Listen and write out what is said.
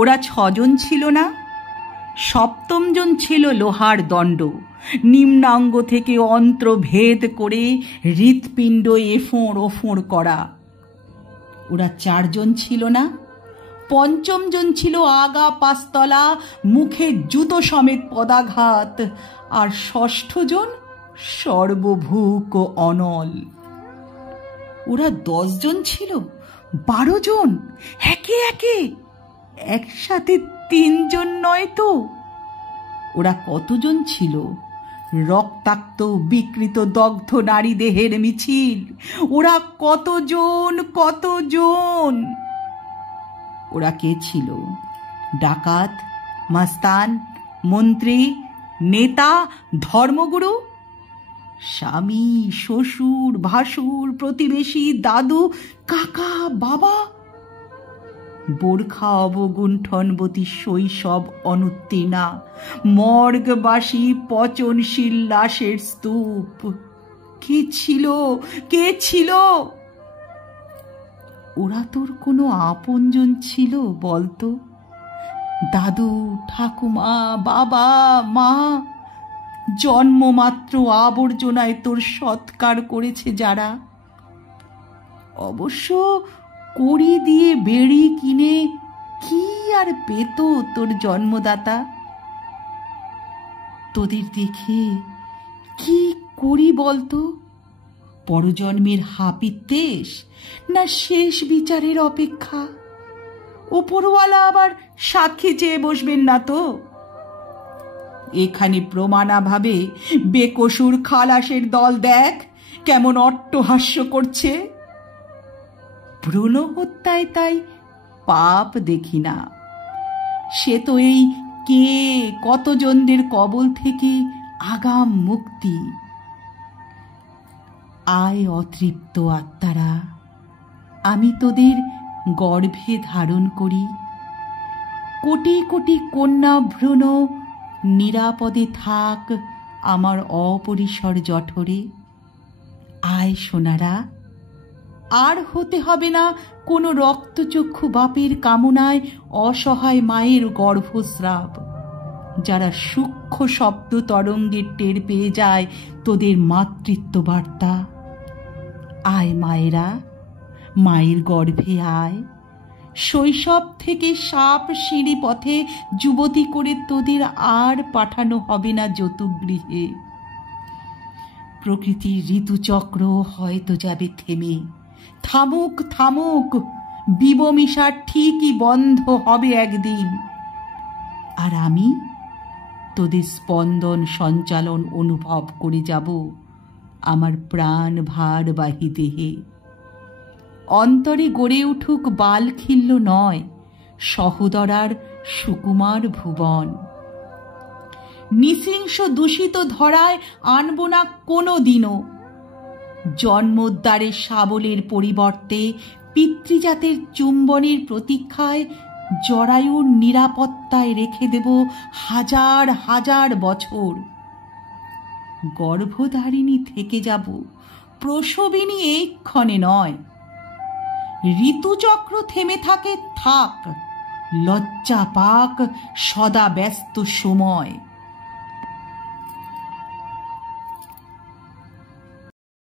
ওরা 6 জন ছিল না? 7ম জন ছিল লোহার দণ্ড, নিম্নাঙ্গ থেকে অন্ত্র ভেদ করে হৃৎপিণ্ড এফোঁড় ওফোঁড় করা। ওরা 4 জন ছিল না? 5ম জন ছিল আগা পাঁচতলা, মুখে জুতো সমেত পদাঘাত, আর 6ষ্ঠ জন সর্বভূক অনল। ওরা 10 জন ছিল? 12 জন? একে একে একসাথে 3 জন নয় তো? ওরা কতজন ছিল? রক্তাক্ত বিকৃত দগ্ধ নারী দেহের মিছিল। ওরা কতজন কতজন? ওরা কে ছিল? ডাকাত, মাস্তান, মন্ত্রী, নেতা, ধর্মগুরু? স্বামী, শ্বশুর, ভাসুর, প্রতিবেশী, দাদু, কাকা, বাবা? বোরখা অবগুণ্ঠনবতী শৈশব অনুত্তীর্ণা, মর্গবাসী পচনশীল লাশের স্তূপ। কে ছিল? কে ছিল? ওরা তোর কোনো আপনজন ছিল বলতো? দাদু, ঠাকুমা, বাবা, মা, জন্মমাত্র আবর্জনায় তোর সৎকার করেছে যারা। অবশ্য কড়ি দিয়ে বেড়ি কিনে কি আর পেত তোর জন্মদাতা? তোদের দেখে কি করি বলতো? পরজন্মের হাপিত্যেশ না শেষ বিচারের অপেক্ষা? ওপরওয়ালা আবার সাক্ষী চেয়ে বসবেন না তো? এখানে প্রমাণাভাবে বেকসুর খালাসের দল দেখ কেমন অট্টহাস্য করছে। ভ্রূণ হত্যায় তাই পাপ দেখি না, সে তো এই কে কতজনদের কবল থেকে আগাম মুক্তি। আয় অতৃপ্ত আত্মারা, আমি তোদের গর্ভে ধারণ করি। কোটি কোটি কন্যা ভ্রূণ নিরাপদে থাক আমার অপরিসর জঠরে। আয় সোনারা, আর হতে হবে না কোনো রক্তচক্ষু বাপের কামনায় অসহায় মায়ের গর্ভস্রাব, যারা সূক্ষ্ম শব্দ তরঙ্গের টের পেয়ে যায় তোদের মাতৃত্ব বার্তা। আয় মায়েরা, মায়ের গর্ভে আয়। শৈশব থেকে সাপ সিঁড়ি পথে যুবতী করে তোদের আর পাঠানো হবে না যৌতুকগৃহে। প্রকৃতির ঋতুচক্র হয়তো যাবে থেমে। থামুক থামুক, বিবমিশা ঠিকই বন্ধ হবে একদিন। আর আমি তোদের স্পন্দন সঞ্চালন অনুভব করে যাব আমার প্রাণ ভারবাহী দেহে। অন্তরে গড়ে উঠুক বালখিল্য নয় সহোদরার সুকুমার ভুবন। নৃশংস দূষিত ধরায় আনব না কোনো দিনও। জন্মোদ্দারের শাবলের পরিবর্তে পিতৃজাতের চুম্বনের প্রতীক্ষায় জরায়ুর নিরাপত্তায় রেখে দেব হাজার হাজার বছর। গর্ভধারিণী থেকে যাব, প্রসবিনী এক্ষণে নয়। ঋতুচক্র থেমে থাকে থাক, লজ্জা পাক সদা ব্যস্ত সময়।